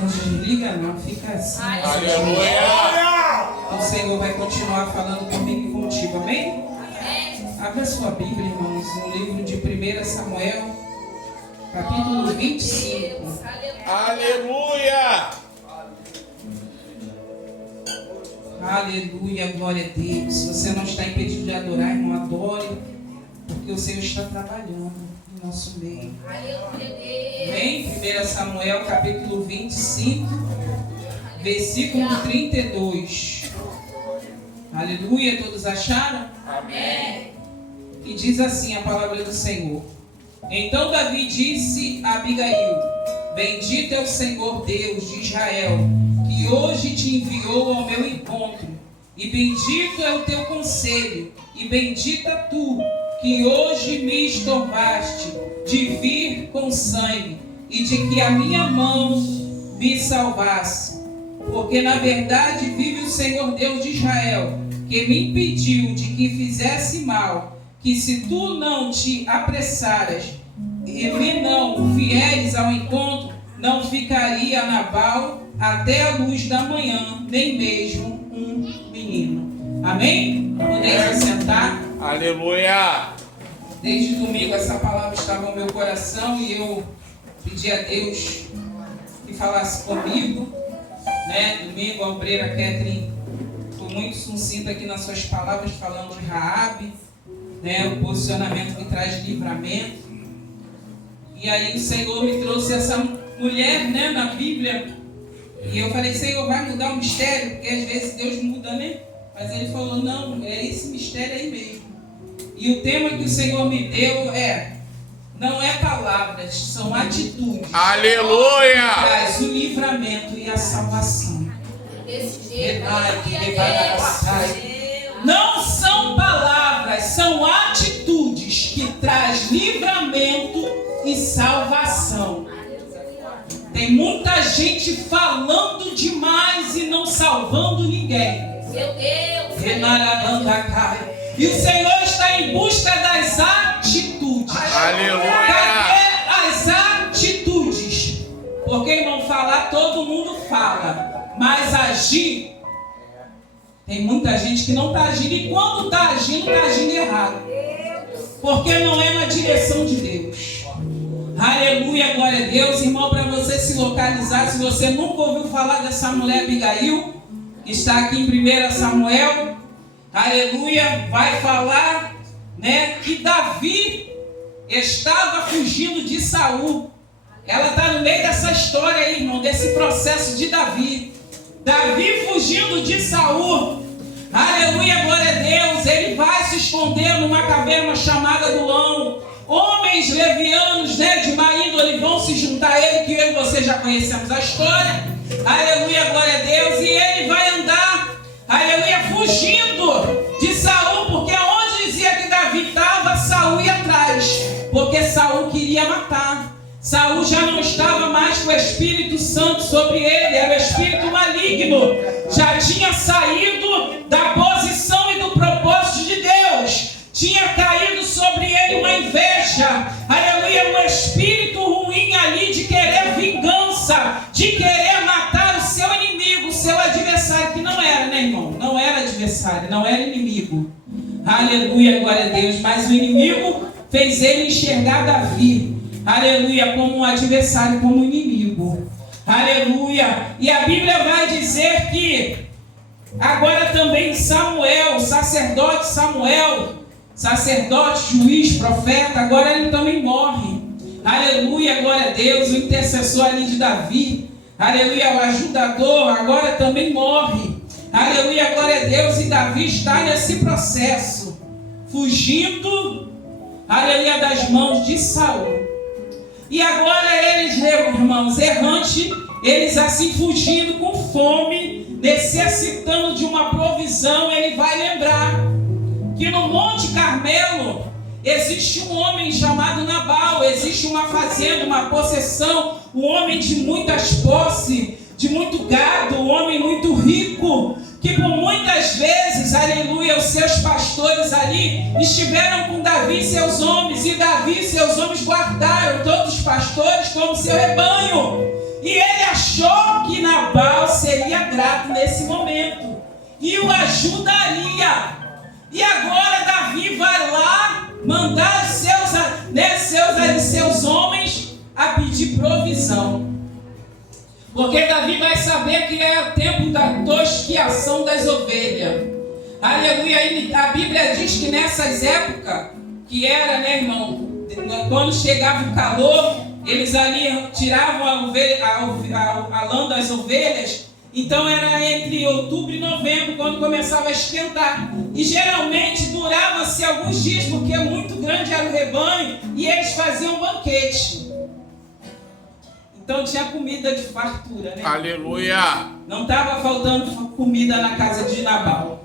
não desliga não, fica assim. Aleluia! O Senhor vai continuar falando comigo e contigo, amém? Abra sua Bíblia, irmãos, no livro de 1 Samuel, capítulo 25. Aleluia! Aleluia, glória a Deus. Se você não está impedido de adorar, irmão, adore, porque o Senhor está trabalhando no nosso meio. Amém? 1 Samuel, capítulo 25, versículo 32. Aleluia, todos acharam? Amém. E diz assim a palavra do Senhor. Então Davi disse a Abigail: Bendito é o Senhor Deus de Israel, que hoje te enviou ao meu encontro, e bendito é o teu conselho, e bendita tu, que hoje me estorvaste de vir com sangue, e de que a minha mão me salvasse. Porque na verdade vive o Senhor Deus de Israel, que me impediu de que fizesse mal, que se tu não te apressaras e me não vieres ao encontro, não ficaria Nabal até a luz da manhã, nem mesmo um menino. Amém? Podeis assentar. Aleluia! Desde domingo essa palavra estava no meu coração e eu pedi a Deus que falasse comigo, né? Domingo a obreira Catherine foi muito sucinta aqui nas suas palavras, falando de Raabe, né? O posicionamento que traz livramento. E aí o Senhor me trouxe essa mulher, né, na Bíblia. E eu falei: Senhor, vai mudar o mistério? Porque às vezes Deus muda, né? Mas ele falou: não, é esse mistério aí mesmo. E o tema que o Senhor me deu não é palavras, são atitudes. Aleluia! Traz o livramento e a salvação. Não são palavras, são atitudes que traz livramento e salvação. Tem muita gente falando demais e não salvando ninguém. Meu Deus! E o Senhor está em busca das atitudes. Aleluia! Cadê as atitudes? Porque, irmão, falar todo mundo fala, mas agir, tem muita gente que não está agindo, e quando está agindo errado. Porque não é na direção de Deus. Aleluia, glória a Deus. Irmão, para você se localizar, se você nunca ouviu falar dessa mulher Abigail, que está aqui em 1 Samuel, aleluia, vai falar, né, que Davi estava fugindo de Saul. Ela está no meio dessa história aí, irmão, desse processo de Davi. Davi fugindo de Saul. Aleluia, glória a Deus. Ele vai se esconder numa caverna chamada Adulão. Homens levianos, né, de má índole vão se juntar a ele, que eu e você já conhecemos a história. Aleluia, glória a Deus. E ele vai andar, aleluia, fugindo de Saul, porque onde dizia que Davi estava, Saul ia atrás, porque Saul queria matar. Saul já não estava mais com o Espírito Santo sobre ele, era o espírito maligno, já tinha saído da posição e do propósito de Deus, tinha caído sobre ele uma inveja, aleluia, um espírito ruim ali de querer vingança, de querer matar o seu inimigo, o seu adversário, que não era, né, irmão? Não era adversário, não era inimigo. Aleluia, glória a Deus. Mas o inimigo fez ele enxergar Davi, aleluia, como um adversário, como um inimigo. Aleluia. E a Bíblia vai dizer que agora também Samuel, sacerdote, juiz, profeta, agora ele também morre. Aleluia, glória a Deus. O intercessor ali de Davi, aleluia, o ajudador, agora também morre. Aleluia, glória a Deus. E Davi está nesse processo, fugindo, aleluia, das mãos de Saul. E agora eles, irmãos, errantes, eles assim fugindo com fome, necessitando de uma provisão. Ele vai lembrar que no Monte Carmelo existe um homem chamado Nabal, existe uma fazenda, uma possessão, um homem de muitas posses, de muito gado, um homem muito rico, que por muitas vezes, aleluia, os seus pastores ali estiveram com Davi e seus homens, e Davi e seus homens guardaram todos os pastores como seu rebanho, e ele achou que Nabal seria grato nesse momento e o ajudaria. E agora Davi vai lá mandar seus homens a pedir provisão. Porque Davi vai saber que é o tempo da tosquiação das ovelhas. Aleluia. A Bíblia diz que nessas épocas, que era, né, irmão, quando chegava o calor, eles ali tiravam a lã das ovelhas. Então era entre outubro e novembro, quando começava a esquentar. E geralmente durava-se alguns dias, porque muito grande era o rebanho, e eles faziam banquete. Então tinha comida de fartura, né? Aleluia. Não estava faltando comida na casa de Nabal.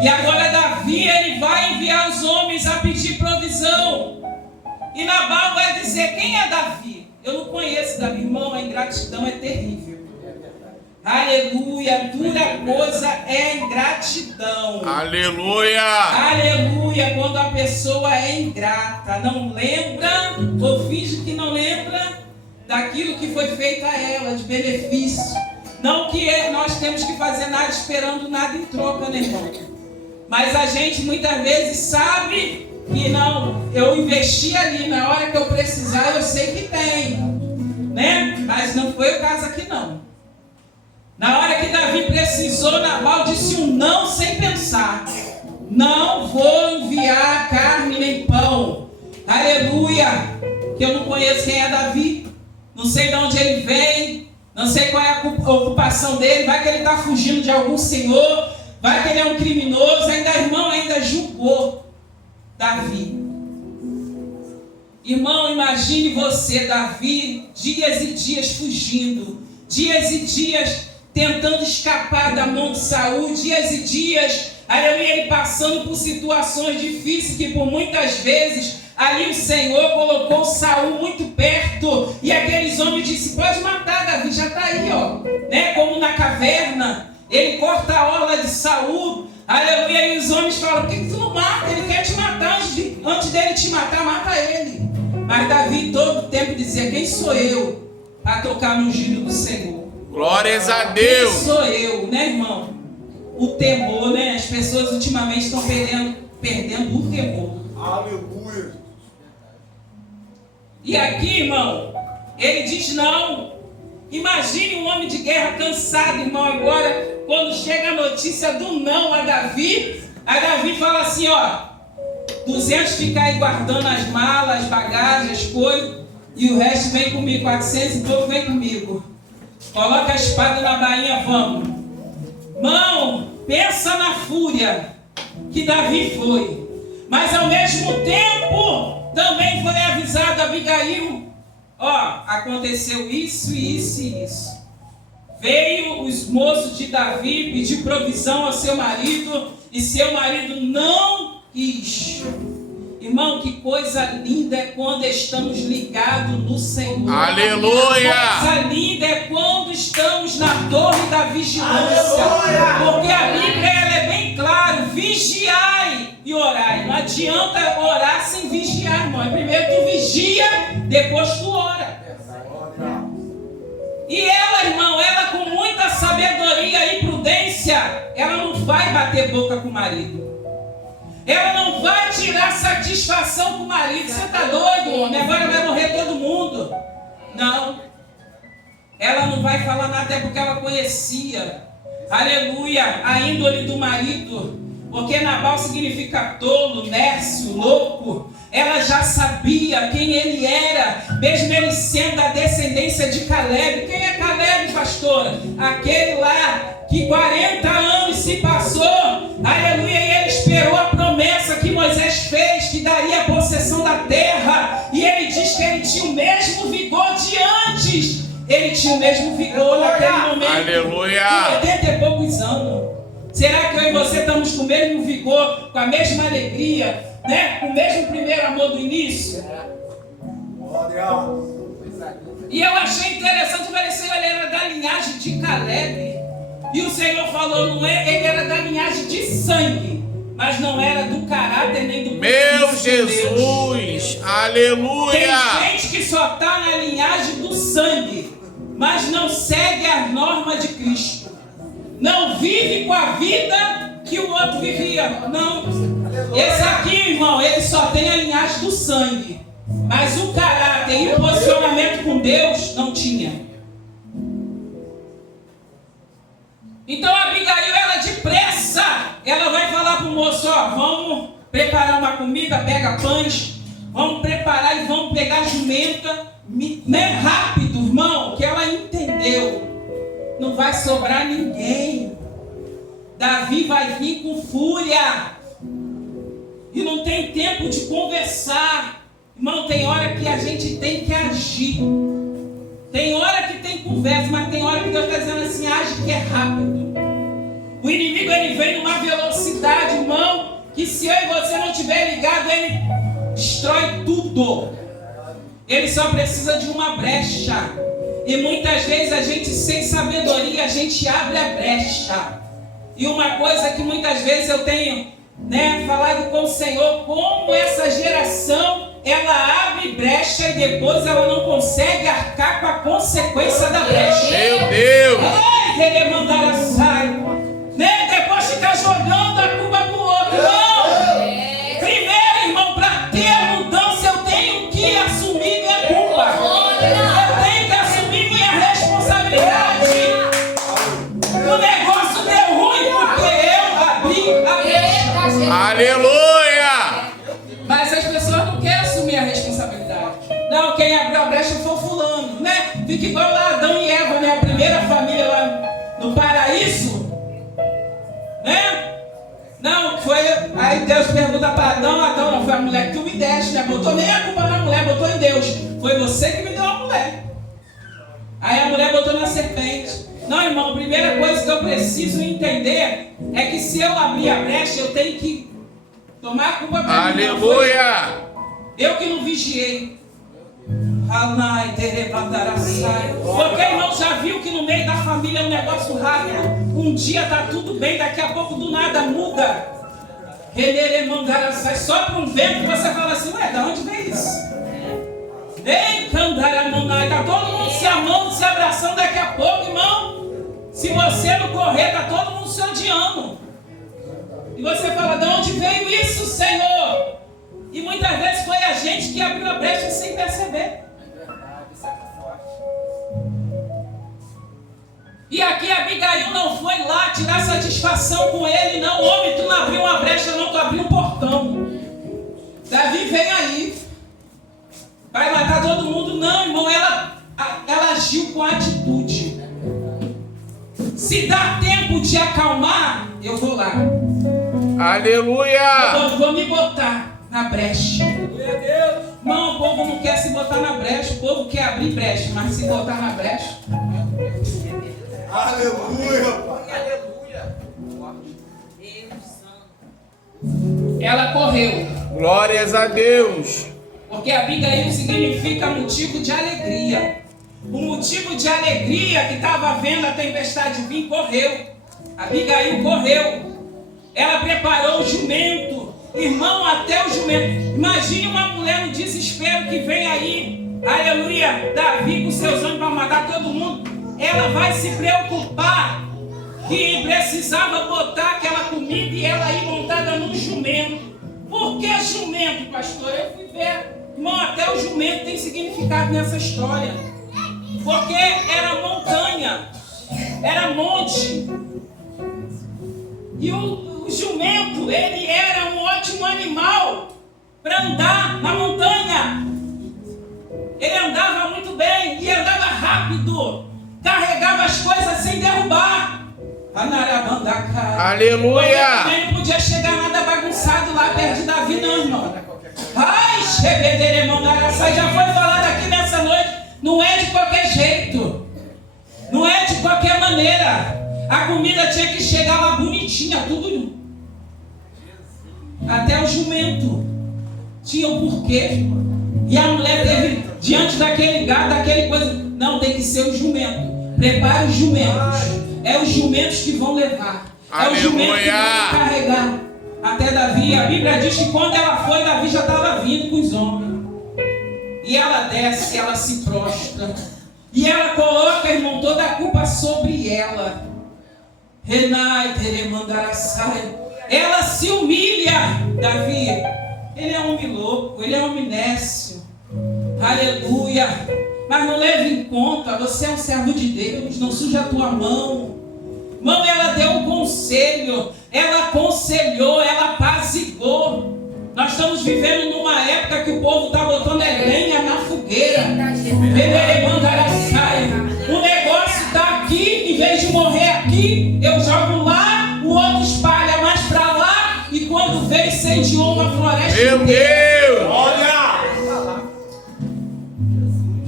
E agora Davi, ele vai enviar os homens a pedir provisão. E Nabal vai dizer: quem é Davi? Eu não conheço Davi, irmão. A ingratidão é terrível. Aleluia. Dura coisa é a ingratidão. Aleluia. Aleluia. Quando a pessoa é ingrata, não lembra ou finge que não lembra daquilo que foi feito a ela, de benefício. Não que nós temos que fazer nada esperando nada em troca, né, irmão? Mas a gente muitas vezes sabe que não, eu investi ali, na hora que eu precisar eu sei que tem, né? Mas não foi o caso aqui não. Na hora que Davi precisou, Nabal disse um não sem pensar. Não vou enviar carne nem pão. Aleluia. Que eu não conheço quem é Davi. Não sei de onde ele vem, não sei qual é a ocupação dele, vai que ele está fugindo de algum senhor, vai que ele é um criminoso. Ainda julgou Davi. Irmão, imagine você, Davi, dias e dias fugindo, dias e dias tentando escapar da mão de Saul, dias e dias, ele passando por situações difíceis que por muitas vezes ali o Senhor colocou Saul muito perto, e aqueles homens disseram: pode matar, Davi, já está aí, ó, né? Como na caverna, ele corta a orla de Saul, aleluia, e os homens falam: por que tu não mata? Ele quer te matar, antes dele te matar, mata ele. Mas Davi todo o tempo dizia: quem sou eu para tocar no ungido do Senhor? Glórias a Deus. Quem sou eu, né, irmão? O temor, né? As pessoas ultimamente estão perdendo o temor. Aleluia. E aqui, irmão, ele diz não. Imagine um homem de guerra cansado, irmão, agora, quando chega a notícia do não a Davi fala assim, ó: 200 ficar aí guardando as malas, as bagagens, as coisas, e o resto vem comigo, 400 e pouco vem comigo. Coloca a espada na bainha, vamos. Irmão, pensa na fúria que Davi foi. Mas ao mesmo tempo também foi avisado a Abigail: ó, aconteceu isso e isso e isso. Veio os moços de Davi pedir provisão ao seu marido, e seu marido não quis. Irmão, que coisa linda é quando estamos ligados no Senhor. Aleluia! Coisa linda é quando estamos na torre da vigilância. Aleluia! Porque a Bíblia ela é bem clara: vigiai e orai. Não adianta orar sem vigiar, irmão. Primeiro tu vigia, depois tu ora. E ela, irmão, ela com muita sabedoria e prudência, ela não vai bater boca com o marido. Ela não vai tirar satisfação com o marido. Você está doido, homem? Agora vai morrer todo mundo. Não. Ela não vai falar nada, até porque ela conhecia, aleluia, a índole do marido. Porque Nabal significa tolo, nércio, louco. Ela já sabia quem ele era, mesmo ele sendo da descendência de Caleb. Quem é Caleb, pastora? Aquele lá que 40 anos se passou, aleluia, e ele esperou a promessa que Moisés fez, que daria a possessão da terra, e ele diz que ele tinha o mesmo vigor de antes. Ele tinha o mesmo vigor naquele momento. Aleluia! Com 80 e poucos anos. Será que eu e você estamos com o mesmo vigor, com a mesma alegria, né? Com o mesmo primeiro amor do início? E eu achei interessante, pareceu ele era da linhagem de Caleb. E o Senhor falou, não é, ele era da linhagem de sangue, mas não era do caráter nem do meu Jesus, aleluia. Tem gente que só está na linhagem do sangue, mas não segue as normas de Cristo. Não vive com a vida que o outro vivia. Não. Esse aqui, irmão, ele só tem a linhagem do sangue. Mas o caráter e o posicionamento com Deus não tinha. Então a Abigail, ela depressa, ela vai falar para o moço, ó, vamos preparar uma comida, pega pães, vamos preparar e vamos pegar jumenta, né, rápido, irmão, que ela entendeu. Não vai sobrar ninguém. Davi vai vir com fúria. E não tem tempo de conversar. Irmão, tem hora que a gente tem que agir. Tem hora que tem conversa, mas tem hora que Deus está dizendo assim, age que é rápido. O inimigo, ele vem numa velocidade, irmão, que se eu e você não estiver ligado, ele destrói tudo. Ele só precisa de uma brecha. E muitas vezes a gente, sem sabedoria, a gente abre a brecha. E uma coisa que muitas vezes eu tenho, né, falado com o Senhor, como essa geração, ela abre brecha e depois ela não consegue arcar com a consequência da brecha. Meu Deus! Ai, querer mandar a saia. Né? Depois ficar jogando a culpa pro outro. Não! Primeiro, irmão, para ter mudança, eu tenho que assumir minha culpa. Eu tenho que assumir minha responsabilidade. O negócio deu ruim porque eu abri a brecha. Aleluia! Mas as pessoas não querem assumir a responsabilidade. Não, quem abriu a brecha foi o fulano, né? Fica igual lá Adão e Eva, né? A primeira família lá no paraíso, né? Não, foi... Aí Deus pergunta para Adão, Adão, não, foi a mulher que tu me deste, né? Botou nem a culpa na mulher, botou em Deus. Foi você que me deu a mulher. Aí a mulher botou na serpente. Não, irmão, a primeira coisa que eu preciso entender é que se eu abrir a brecha, eu tenho que tomar a culpa pra mim. Aleluia! Eu que não vigiei. Porque, irmão, já viu que no meio da família é um negócio rápido. Um dia tá tudo bem, daqui a pouco do nada muda. Só para um vento que você fala assim, ué, da onde vem isso? Tá todo mundo se amando, se abraçando, daqui a pouco, irmão. Se você não correr, tá todo mundo se odiando. E você fala, de onde veio isso, Senhor? E muitas vezes foi a gente que abriu a brecha sem perceber. E aqui Abigail não foi lá tirar satisfação com ele, não. Homem, tu não abriu uma brecha, não, tu abriu um portão. Davi vem aí. Vai matar todo mundo. Não, irmão, ela agiu com atitude. Se dá tempo de acalmar, eu vou lá. Aleluia! Eu vou me botar na brecha. Irmão, o povo não quer se botar na brecha. O povo quer abrir brecha, mas se botar na brecha... Aleluia! Ela correu. Glórias a Deus! Porque Abigail significa motivo de alegria. O motivo de alegria que estava vendo a tempestade vir, correu. Abigail correu. Ela preparou o jumento. Irmão, até o jumento. Imagine uma mulher no desespero que vem aí. Aleluia. Davi com seus homens para matar todo mundo. Ela vai se preocupar que precisava botar aquela comida e ela ir montada num jumento. Por que jumento, pastor? Eu fui ver. Irmão, até o jumento tem significado nessa história. Porque era montanha, era monte. E o jumento, ele era um ótimo animal para andar na montanha. Ele andava muito bem e andava rápido. Carregava as coisas sem derrubar. Aleluia! Ele não podia chegar nada bagunçado lá perto de Davi, não, irmão. Ai, já foi falado aqui nessa noite. Não é de qualquer jeito. Não é de qualquer maneira. A comida tinha que chegar lá bonitinha, tudo. Até o jumento tinha um porquê. E a mulher teve, diante daquele gado, daquele coisa. Não, tem que ser o jumento. Prepare os jumentos. É os jumentos que vão levar. É os jumentos que vão carregar. Até Davi, a Bíblia diz que quando ela foi, Davi já estava vindo com os homens. E ela desce, ela se prostra. E ela coloca, irmão, toda a culpa sobre ela. Renai, Teremandaraçai. Ela se humilha, Davi. Ele é homem louco, ele é homem nécio. Aleluia. Mas não leve em conta, você é um servo de Deus, não suja a tua mão. Irmão, ela deu um conselho, ela aconselhou, ela apazigou. Nós estamos vivendo numa época que o povo está botando lenha na fogueira. O negócio está aqui, em vez de morrer aqui, eu jogo lá, o outro espalha mais para lá, e quando vem, incendiou uma floresta Meu inteira. Deus! Olha!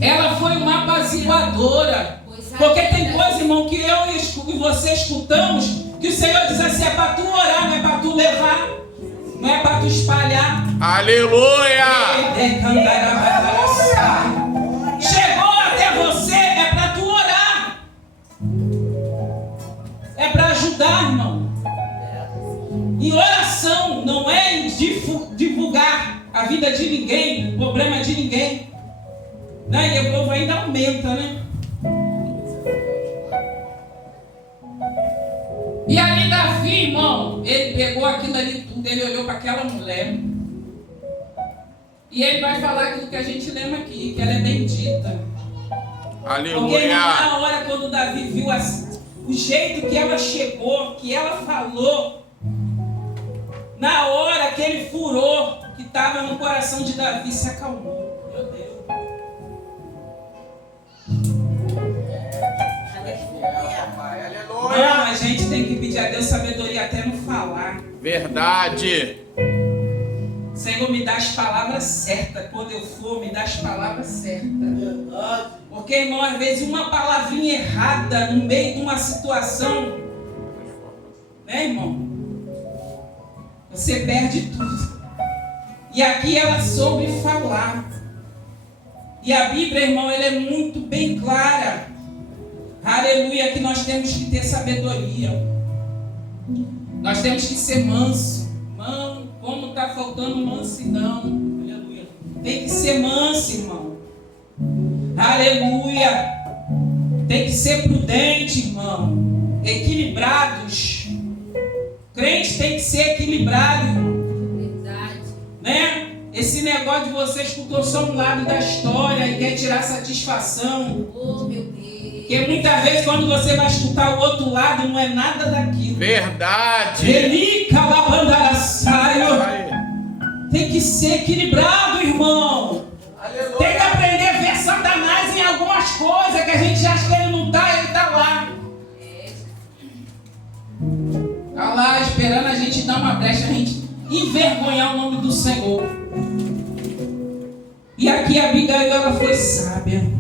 Ela foi uma apaziguadora. Porque tem coisa, irmão, que eu e você escutamos, que o Senhor diz assim, é para tu orar, não é para tu levar, não é para tu espalhar. Aleluia! Chegou até você, é para tu orar. É para ajudar, irmão. Em oração, não é em divulgar a vida de ninguém, o problema de ninguém. Né? E o povo ainda aumenta, né? E ali Davi, irmão, ele pegou aquilo ali tudo, ele olhou para aquela mulher. E ele vai falar aquilo que a gente lembra aqui, que ela é bendita. Aleluia! Porque na hora quando Davi viu o jeito que ela chegou, que ela falou, na hora aquele furor que estava no coração de Davi se acalmou. Meu Deus. Não, a gente tem que pedir a Deus sabedoria até no falar. Verdade! Senhor, me dá as palavras certas. Quando eu for, me dá as palavras certas. Porque, irmão, às vezes uma palavrinha errada no meio de uma situação, né, irmão? Você perde tudo. E aqui ela soube falar. E a Bíblia, irmão, ela é muito bem clara. Aleluia, que nós temos que ter sabedoria. Nós temos que ser manso. Mano, como está faltando mansidão. Aleluia. Tem que ser manso, irmão. Aleluia. Tem que ser prudente, irmão. Equilibrados. Crente tem que ser equilibrado, irmão. Verdade. Né? Esse negócio de você escutou só um lado da história e quer tirar satisfação. Oh, meu Deus. Porque muitas vezes quando você vai escutar o outro lado, não é nada daquilo. Verdade! Tem que ser equilibrado, irmão. Aleluia. Tem que aprender a ver Satanás em algumas coisas que a gente acha que ele não está, ele está lá. Está lá esperando a gente dar uma brecha, a gente envergonhar o nome do Senhor. E aqui a Abigail, ela foi sábia.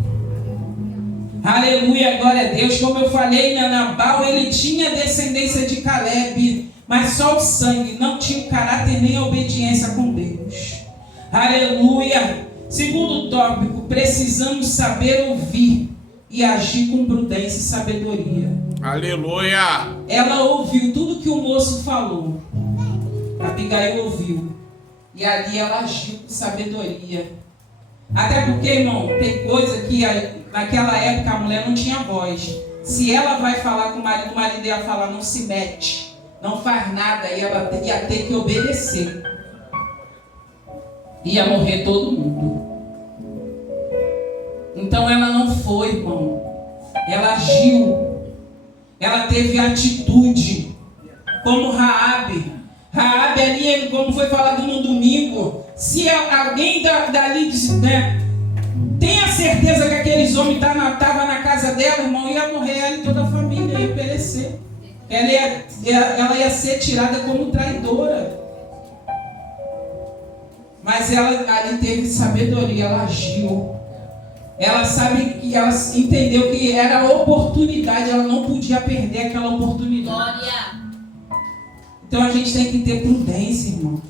Aleluia, glória a Deus. Como eu falei, Nabal, ele tinha descendência de Caleb, mas só o sangue, não tinha o caráter nem a obediência com Deus. Aleluia. Segundo tópico, precisamos saber ouvir e agir com prudência e sabedoria. Aleluia! Ela ouviu tudo que o moço falou. Abigail ouviu. E ali ela agiu com sabedoria. Até porque, irmão, tem coisa que naquela época a mulher não tinha voz. Se ela vai falar com o marido ia falar, não se mete, não faz nada, e ela ia ter que obedecer. Ia morrer todo mundo. Então ela não foi, irmão. Ela agiu. Ela teve atitude. Como Raabe. Raabe ali, como foi falado no domingo, se alguém dali, né, tenha certeza que aqueles homens estavam na casa dela, irmão, ia morrer ela e toda a família, ia perecer. Ela ia ser tirada como traidora. Mas ela ali teve sabedoria, ela agiu. Ela sabe que ela entendeu que era oportunidade, ela não podia perder aquela oportunidade. Glória. Então a gente tem que ter prudência, irmão.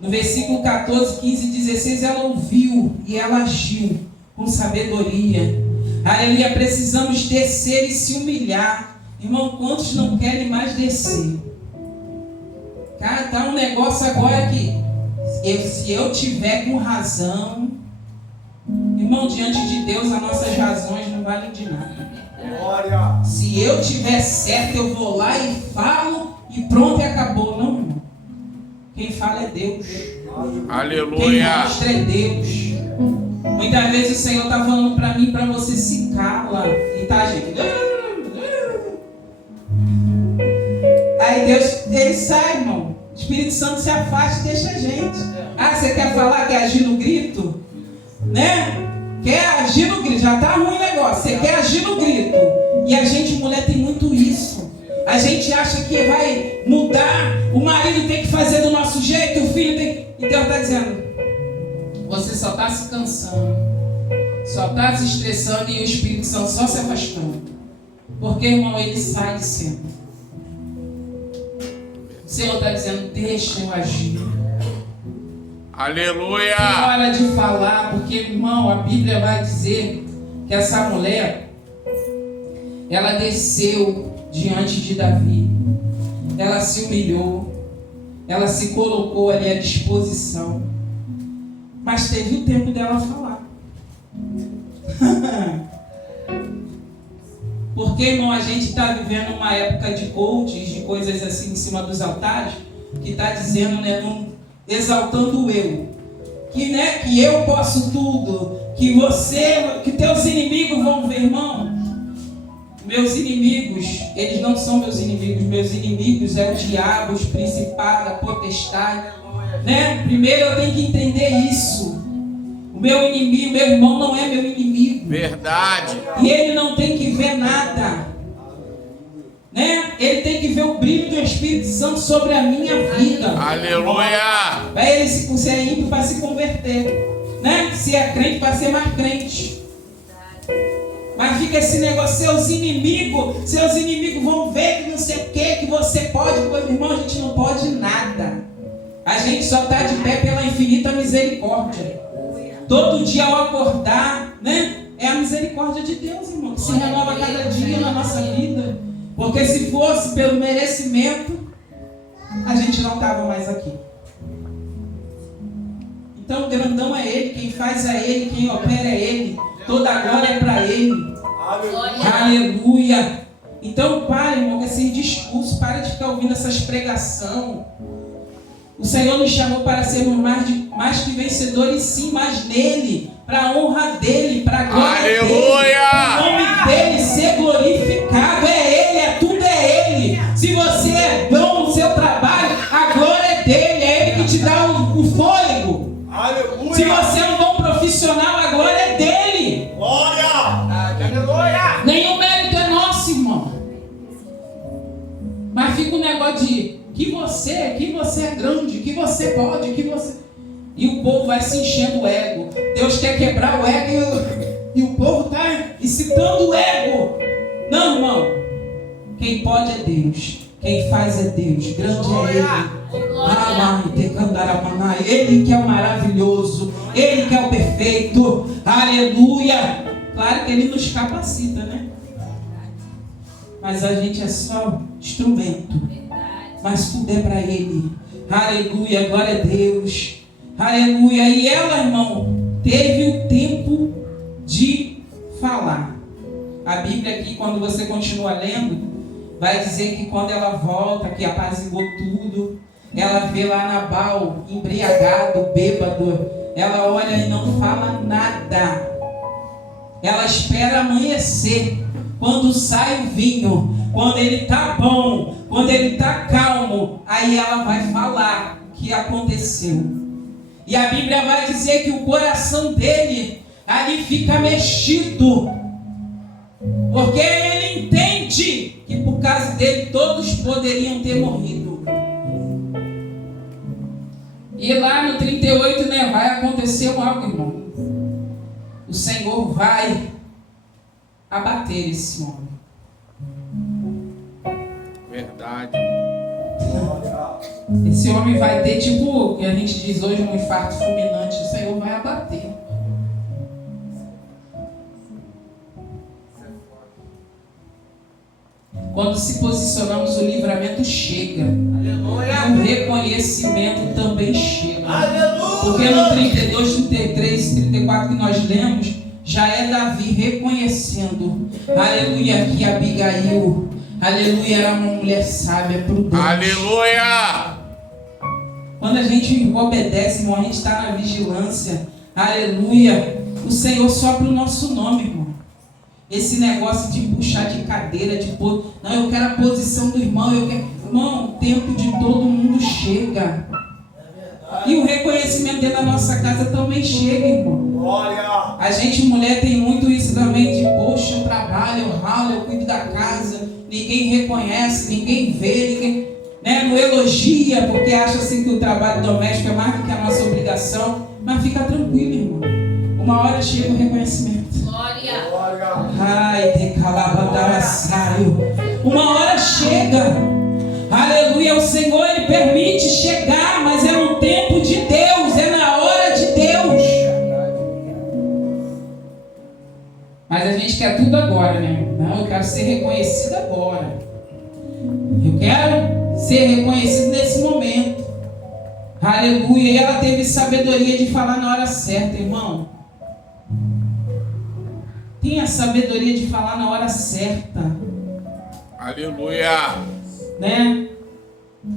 No versículo 14, 15 e 16, ela ouviu e ela agiu com sabedoria. Aleluia, precisamos descer e se humilhar. Irmão, quantos não querem mais descer? Cara, tá um negócio agora que se eu tiver com razão, irmão, Irmão, diante de Deus, as nossas razões não valem de nada. Glória. Se eu tiver certo, eu vou lá e falo e pronto e acabou. Não, irmão. Quem fala é Deus. Quem Aleluia. mostra é Deus. Muitas vezes o Senhor está falando para mim, para você se cala. E tá, gente. Aí Deus, ele sai, irmão. O Espírito Santo se afasta e deixa a gente. Ah, você quer falar, quer agir no grito? Né? Quer agir no grito, já tá ruim o negócio. Você quer agir no grito. E a gente, mulher, tem muito isso. A gente acha que vai mudar. O marido tem que fazer do nosso jeito, o filho tem que... E Deus está dizendo, você só está se cansando, só está se estressando e o Espírito Santo só se afastando. Porque, irmão, ele sai de cima. O Senhor está dizendo, deixa eu agir. Aleluia. É hora de falar, porque, irmão, a Bíblia vai dizer que essa mulher, ela desceu diante de Davi, ela se humilhou, ela se colocou ali à disposição, mas teve o tempo dela falar. Porque, irmão, a gente está vivendo uma época de coaches, de coisas assim em cima dos altares, que está dizendo, né, exaltando o eu, que, né, que eu posso tudo, que teus inimigos vão ver, irmão. Meus inimigos, eles não são meus inimigos é o diabo, os principados, a potestade, né? Primeiro eu tenho que entender isso. O meu inimigo, meu irmão não é meu inimigo. Verdade. E ele não tem que ver nada, né? Ele tem que ver o brilho do Espírito Santo sobre a minha vida. Aleluia. Para ele, se é ímpio, para se converter, né? Se é crente, para ser mais crente. Mas fica esse negócio, seus inimigos vão ver que não sei o que você pode. Meu irmão, a gente não pode nada. A gente só está de pé pela infinita misericórdia. Todo dia ao acordar, né? É a misericórdia de Deus, irmão, que se renova cada dia na nossa vida. Porque se fosse pelo merecimento, a gente não estava mais aqui. Então o grandão é Ele, quem faz é Ele, quem opera é Ele. Toda a glória é para Ele. Aleluia. Aleluia. Então para, irmão, com esse discurso, para de ficar ouvindo essas pregações. O Senhor nos chamou para sermos mais que vencedores, sim, mas nele, para a honra dele, para a glória dele. O nome dele ser glorificado, tudo é Ele. Se você é bom no seu trabalho, a glória é dele, é Ele que te dá o fôlego. Aleluia. Se você é um bom profissional, a glória é dele. Glória. Aleluia. Nenhum mérito é nosso, irmão. Mas fica um negócio de que você é grande, que você pode, que você... E o povo vai se enchendo o ego. Deus quer quebrar o ego e o povo está incitando o ego. Não, irmão. Quem pode é Deus. Quem faz é Deus. Grande é Ele. Ele que é o maravilhoso. Ele que é o perfeito. Aleluia. Claro que Ele nos capacita, né? Mas a gente é só instrumento. Mas tudo é para Ele. Aleluia, glória a Deus. Aleluia. E ela, irmão, teve o tempo de falar. A Bíblia aqui, quando você continua lendo, vai dizer que quando ela volta, que apaziguou tudo, ela vê lá Nabal embriagado, bêbado. Ela olha e não fala nada. Ela espera amanhecer. Quando sai o vinho, quando ele está bom, quando ele está calmo, aí ela vai falar o que aconteceu. E a Bíblia vai dizer que o coração dele ali fica mexido, porque ele entende que por causa dele todos poderiam ter morrido. E lá no 38, né, vai acontecer algo, irmão. O Senhor vai abater esse homem. Verdade. Esse homem vai ter, tipo, o que a gente diz hoje, um infarto fulminante. O Senhor vai abater. Quando se posicionamos, o livramento chega. Aleluia. O reconhecimento também chega. Aleluia. Porque no 32, 33 e 34 que nós lemos, já é Davi reconhecendo, aleluia, que Abigail, aleluia, era uma mulher sábia, prudente. Aleluia! Quando a gente obedece, irmão, a gente está na vigilância, aleluia, o Senhor sopra o nosso nome, irmão. Esse negócio de puxar de cadeira, não, eu quero a posição do irmão, irmão, o tempo de todo mundo chega. E o reconhecimento dentro da nossa casa também chega, irmão. Glória! A gente, mulher, tem muito isso também de, poxa, eu trabalho, eu ralo, eu cuido da casa, ninguém reconhece, ninguém vê, ninguém, né, não elogia, porque acha assim que o trabalho doméstico é mais do que a nossa obrigação. Mas fica tranquilo, irmão. Uma hora chega o reconhecimento. Glória! Ai, decalabandaçaio. Uma hora chega. Aleluia, o Senhor, Ele permite chegar, mas é no tempo de Deus, é na hora de Deus. Mas a gente quer tudo agora, né? Não, eu quero ser reconhecido agora. Eu quero ser reconhecido nesse momento. Aleluia, e ela teve sabedoria de falar na hora certa, irmão. Tenha sabedoria de falar na hora certa. Aleluia! Né?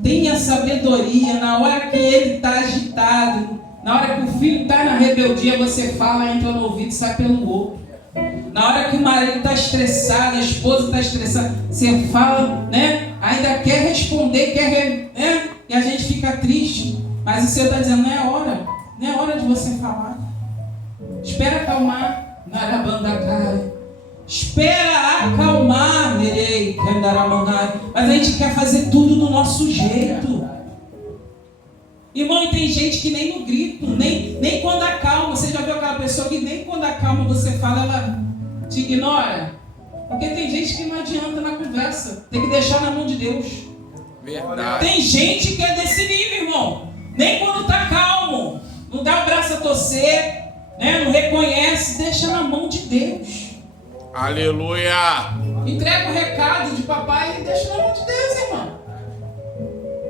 Tenha sabedoria na hora que ele está agitado, na hora que o filho está na rebeldia, você fala, entra no ouvido e sai pelo outro. Na hora que o marido está estressado, a esposa está estressada, você fala, né? Ainda quer responder, né? E a gente fica triste, mas o Senhor está dizendo, não é hora de você falar. Espera acalmar. Espera acalmar, mas a gente quer fazer tudo do nosso jeito. Irmão, e tem gente que nem no grito, nem quando acalma. Você já viu aquela pessoa que nem quando acalma você fala, ela te ignora? Porque tem gente que não adianta na conversa, tem que deixar na mão de Deus. Verdade. Tem gente que é desse nível, irmão. Nem quando está calmo, não dá o braço a torcer, né? Não reconhece, deixa na mão de Deus. Aleluia! Entrega o recado de papai e deixa na mão de Deus, irmão.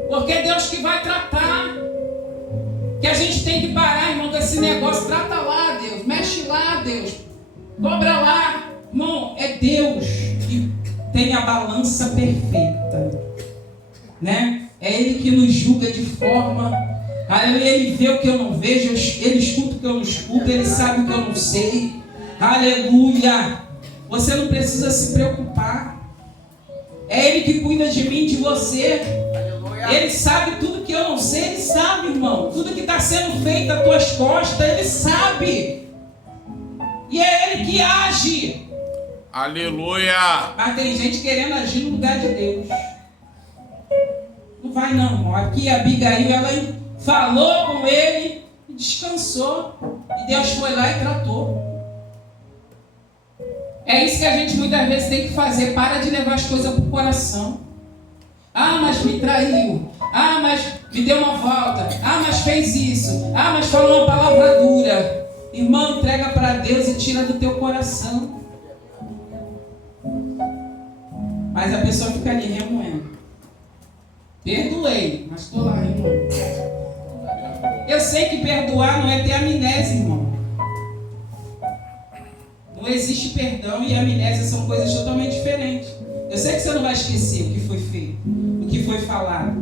Porque é Deus que vai tratar. Que a gente tem que parar, irmão, desse negócio. Trata lá, Deus. Mexe lá, Deus. Cobra lá. Irmão, é Deus que tem a balança perfeita. Né? É Ele que nos julga de forma... Aleluia, Ele vê o que eu não vejo, Ele escuta o que eu não escuto, Ele sabe o que eu não sei. Aleluia! Você não precisa se preocupar. É Ele que cuida de mim, de você. Ele sabe tudo que eu não sei, Ele sabe, irmão. Tudo que está sendo feito às tuas costas, Ele sabe. E é Ele que age. Aleluia! Mas tem gente querendo agir no lugar de Deus. Não vai não, irmão. Aqui a Abigail, ela falou com ele e descansou. E Deus foi lá e tratou. É isso que a gente muitas vezes tem que fazer. Para de levar as coisas para o coração. Ah, mas me traiu. Ah, mas me deu uma volta. Ah, mas fez isso. Ah, mas falou uma palavra dura. Irmão, entrega para Deus e tira do teu coração. Mas a pessoa fica ali remoendo. Perdoei, mas estou lá remoendo. Eu sei que perdoar não é ter amnésia, irmão. Não existe perdão e amnésia, são coisas totalmente diferentes. Eu sei que você não vai esquecer o que foi feito, o que foi falado.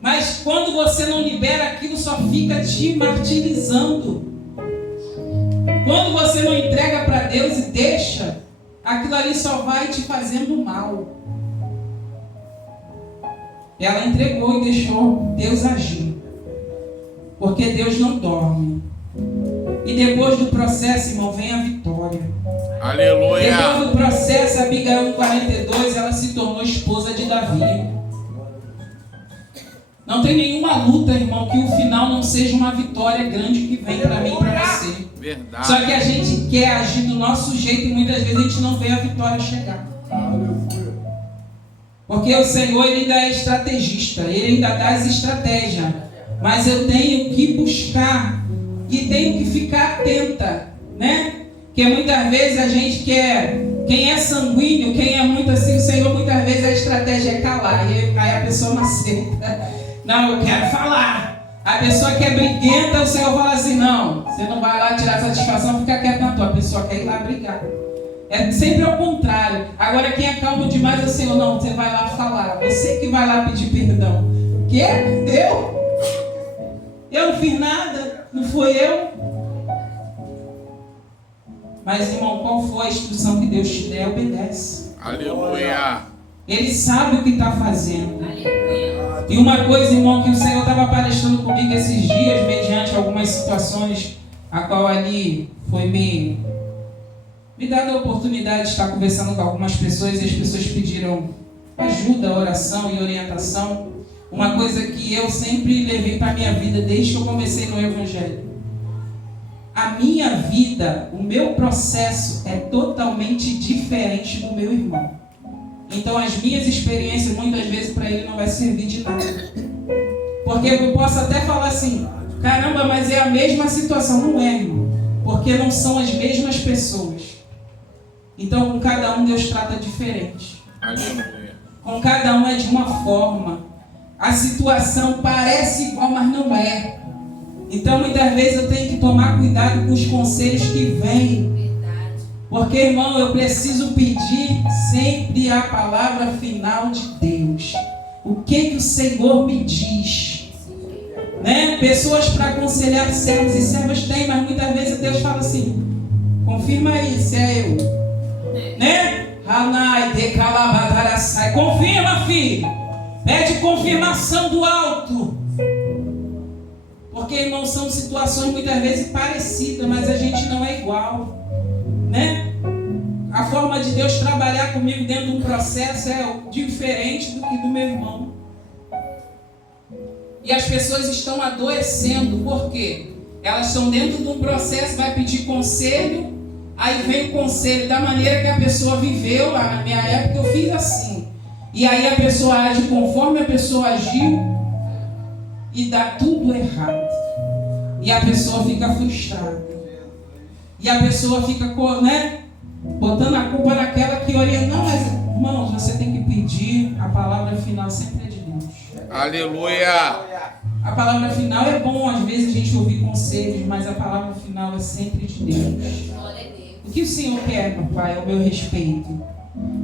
Mas quando você não libera, aquilo só fica te martirizando. Quando você não entrega para Deus e deixa, aquilo ali só vai te fazendo mal. Ela entregou e deixou Deus agir. Porque Deus não dorme. E depois do processo, irmão, vem a vitória. Aleluia! Depois do processo, Abigail, 42, ela se tornou esposa de Davi. Não tem nenhuma luta, irmão, que o final não seja uma vitória grande que vem para mim e para você. Verdade. Só que a gente quer agir do nosso jeito e muitas vezes a gente não vê a vitória chegar. Porque o Senhor, Ele ainda é estrategista, Ele ainda dá as estratégias. Mas eu tenho que buscar e tenho que ficar atenta, né? Porque muitas vezes a gente quer, quem é sanguíneo, quem é muito assim, o Senhor muitas vezes a estratégia é calar. E aí a pessoa não aceita. Não, eu quero falar. A pessoa que é briguenta, o Senhor fala assim, não, você não vai lá tirar satisfação, fica quieto na tua. A pessoa quer ir lá brigar. É sempre ao contrário. Agora quem é calmo demais é o Senhor, não, você vai lá falar. Você que vai lá pedir perdão. Que? Eu não fiz nada, não fui eu. Mas, irmão, qual for a instrução que Deus te der, obedece. Aleluia. Ele sabe o que está fazendo. E uma coisa, irmão, que o Senhor estava palestrando comigo esses dias, mediante algumas situações, a qual ali foi me dado a oportunidade de estar conversando com algumas pessoas, e as pessoas pediram ajuda, oração e orientação. Uma coisa que eu sempre levei para a minha vida desde que eu comecei no Evangelho. A minha vida, o meu processo é totalmente diferente do meu irmão. Então as minhas experiências muitas vezes para ele não vai servir de nada. Porque eu posso até falar assim, caramba, mas é a mesma situação. Não é, irmão. Porque não são as mesmas pessoas. Então com cada um Deus trata diferente. Aleluia. Com cada um é de uma forma. A situação parece igual, mas não é. Então muitas vezes eu tenho que tomar cuidado com os conselhos que vêm. Porque, irmão, eu preciso pedir sempre a palavra final de Deus. O que o Senhor me diz? Né? Pessoas para aconselhar servos e servas tem, mas muitas vezes Deus fala assim, confirma aí se é eu. Né? Confirma, filho. Pede confirmação do alto. Porque, irmão, são situações muitas vezes parecidas, mas a gente não é igual. Né? A forma de Deus trabalhar comigo dentro de um processo é diferente do que do meu irmão. E as pessoas estão adoecendo, por quê? Elas estão dentro de um processo, vai pedir conselho, aí vem o conselho da maneira que a pessoa viveu. Lá na minha época eu fiz assim. E aí a pessoa age conforme a pessoa agiu e dá tudo errado. E a pessoa fica frustrada. E a pessoa fica, né, botando a culpa naquela que orienta. Não, mas, irmãos, você tem que pedir, a palavra final sempre é de Deus. Aleluia. A palavra final é bom, às vezes, a gente ouvir conselhos, mas a palavra final é sempre de Deus. O que o Senhor quer, meu Pai, ao meu respeito?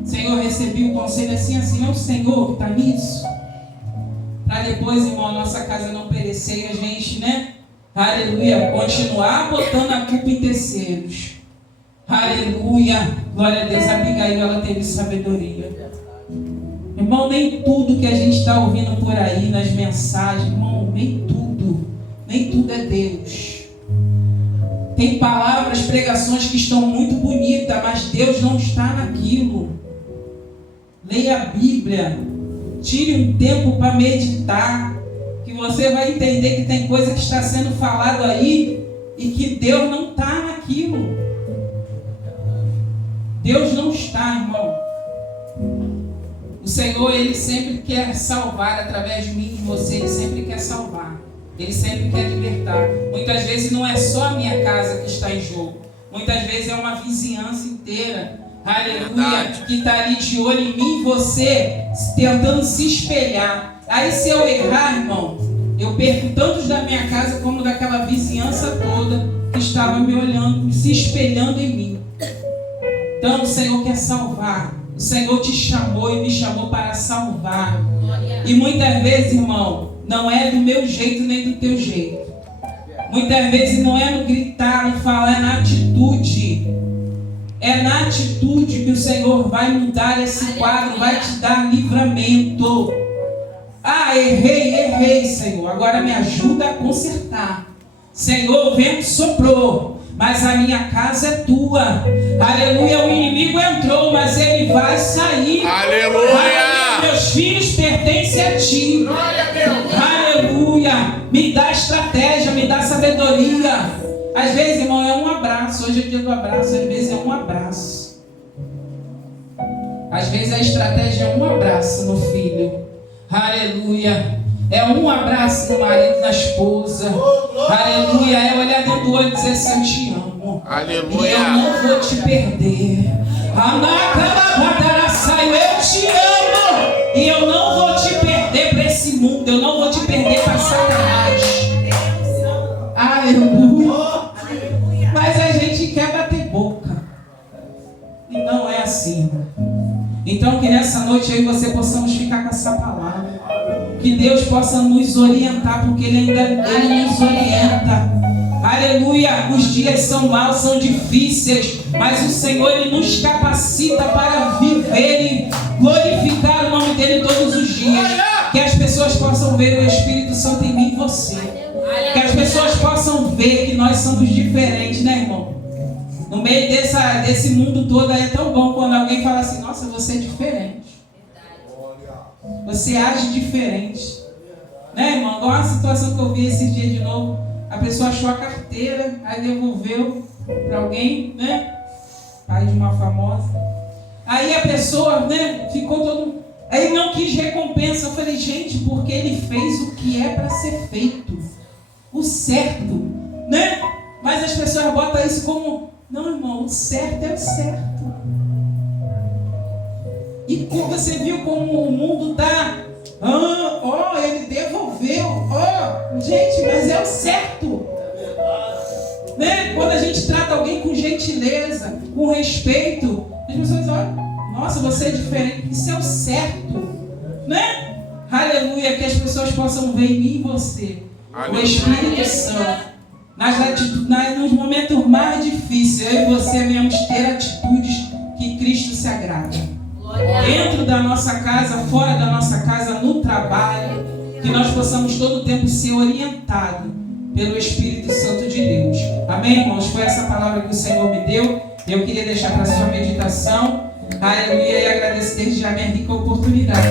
Senhor, recebi o conselho assim, é o Senhor que está nisso? Para depois, irmão, a nossa casa não perecer e a gente, né? Aleluia, continuar botando a culpa em terceiros. Aleluia, glória a Deus. A Abigail, ela teve sabedoria. Irmão, nem tudo que a gente está ouvindo por aí nas mensagens, irmão, nem tudo é Deus. Tem palavras, pregações que estão muito bonitas, mas Deus não está naquilo. Leia a Bíblia, tire um tempo para meditar, que você vai entender que tem coisa que está sendo falado aí e que Deus não está naquilo. Deus não está, irmão. O Senhor, Ele sempre quer salvar através de mim e de você. Ele sempre quer salvar. Ele sempre quer libertar. Muitas vezes não é só a minha casa que está em jogo. Muitas vezes é uma vizinhança inteira. Aleluia. Que está ali de olho em mim e você, tentando se espelhar. Aí se eu errar, irmão, eu perco tantos da minha casa como daquela vizinhança toda que estava me olhando, se espelhando em mim. Então o Senhor quer salvar. O Senhor te chamou e me chamou para salvar. E muitas vezes, irmão, não é do meu jeito nem do teu jeito. Muitas vezes não é no gritar, no falar, é na atitude. É na atitude que o Senhor vai mudar esse quadro, vai te dar livramento. Ah, errei, Senhor. Agora me ajuda a consertar. Senhor, o vento soprou, mas a minha casa é tua. Aleluia, o inimigo entrou, mas ele vai sair. Aleluia. Aleluia, meus filhos pertencem a ti. Glória a Deus. Aleluia, me dá estratégia, me dá sabedoria. Às vezes, irmão, é um abraço. Hoje é dia do abraço, às vezes é um abraço. Às vezes a estratégia é um abraço no filho. Aleluia. É um abraço no marido, na esposa. Aleluia. É olhar dentro do olho e dizer assim, eu te amo. Aleluia. E eu não vou te perder. Eu te amo. E eu não vou te perder para esse mundo. Eu não vou te perder para Satanás. Aleluia. Mas a gente quer bater boca. E não é assim, irmão. Então que nessa noite eu e você possamos ficar com essa palavra. Que Deus possa nos orientar, porque Ele nos orienta. Aleluia. Os dias são maus, são difíceis, mas o Senhor Ele nos capacita para viver e glorificar o nome dEle todos os dias. Que as pessoas possam ver o Espírito Santo em mim e você. Que as pessoas possam ver que nós somos diferentes, né, irmão? No meio desse mundo todo é tão bom quando alguém fala assim: nossa, você é diferente. Você age diferente. Né, irmão? Igual uma situação que eu vi esses dias de novo. A pessoa achou a carteira, aí devolveu para alguém, né? Pai de uma famosa. Aí a pessoa, né, ficou todo... Aí não quis recompensa. Eu falei, gente, porque ele fez o que é para ser feito. O certo, né? Mas as pessoas botam isso como... Não, irmão, o certo é o certo. E você viu como o mundo está... ele devolveu. Gente, mas é o certo. Né? Quando a gente trata alguém com gentileza, com respeito, as pessoas olham, nossa, você é diferente. Isso é o certo. Né? Aleluia, que as pessoas possam ver em mim e você. Aleluia. O Espírito Santo. Nos momentos mais difíceis, eu e você devemos ter atitudes que Cristo se agrada. Dentro da nossa casa, fora da nossa casa, no trabalho, que nós possamos todo o tempo ser orientados pelo Espírito Santo de Deus. Amém, irmãos? Foi essa palavra que o Senhor me deu. Eu queria deixar para a sua meditação. Aleluia, e agradecer desde já a minha rica oportunidade.